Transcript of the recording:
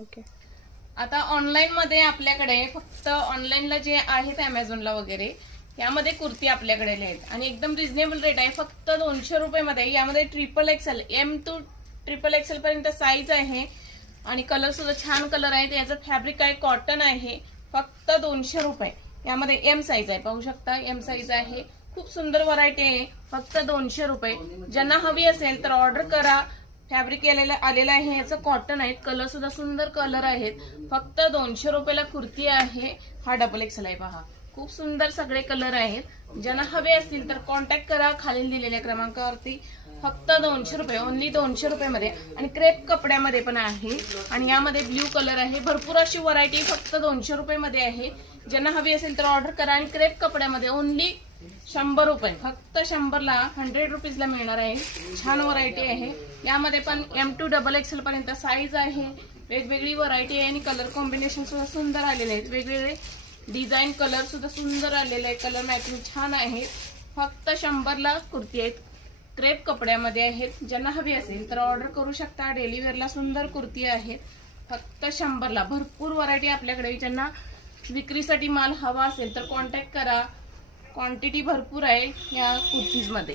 Okay. आता online मध्ये आपल्याकडे फक्त ऑनलाईनला जे आहेत अमेझॉनला वगैरे यामध्ये कुर्ती आपल्याकडे आहेत आणि एकदम रिझनेबल रेट आहे. फक्त 200 रुपये मध्ये यामध्ये XXL M to XXL पर्यंत साईज आहे आणि कलर सुद्धा छान कलर आहे. याचं फॅब्रिक आहे कॉटन आहे. फक्त 200 रुपये. यामध्ये M साईज आहे, पाहू शकता M साईज आहे. खूप सुंदर व्हरायटी आहे. फक्त 200 रुपये. ज्यांना हवी असेल तर ऑर्डर करा. फॅब्रिक आलेलं आहे, याचं कॉटन आहे. कलर सुद्धा सुंदर कलर आहेत. फक्त 200 रुपयाला कुर्ती आहे. हा XXL आहे पहा. खूप सुंदर सगळे कलर आहेत. ज्यांना हवे असतील तर कॉन्टॅक्ट करा खालील दिलेल्या क्रमांकावरती. फक्त 200 रुपये, ओनली 200 रुपयामध्ये. आणि क्रेप कपड्यामध्ये पण आहे आणि यामध्ये ब्ल्यू कलर आहे. भरपूर अशी व्हरायटी फक्त 200 रुपयामध्ये आहे. ज्यांना हवी असेल तर ऑर्डर करा. आणि क्रेप कपड्यामध्ये ओनली 100 रुपये, फक्त 100ला 100 रुपीजला मिळणार आहे. छान व्हरायटी आहे. यामध्ये पण M to XXL पर्यंत साईज आहे. वेगवेगळी व्हरायटी आहे आणि कलर कॉम्बिनेशन सुद्धा सुंदर आलेले आहेत. वेगवेगळे डिझाईन कलर सुद्धा सुंदर आलेले आहे. कलर मॅचिंग छान आहे. फक्त 100ला कुर्ती आहेत. क्रेप कपड्यामध्ये आहेत. ज्यांना हवी असेल तर ऑर्डर करू शकता. डेली वेअरला सुंदर कुर्ती आहेत. फक्त 100ला. भरपूर व्हरायटी आपल्याकडे. ज्यांना विक्रीसाठी माल हवा असेल तर कॉन्टॅक्ट करा. क्वांटिटी भरपूर आहे या कुर्तीजमध्ये.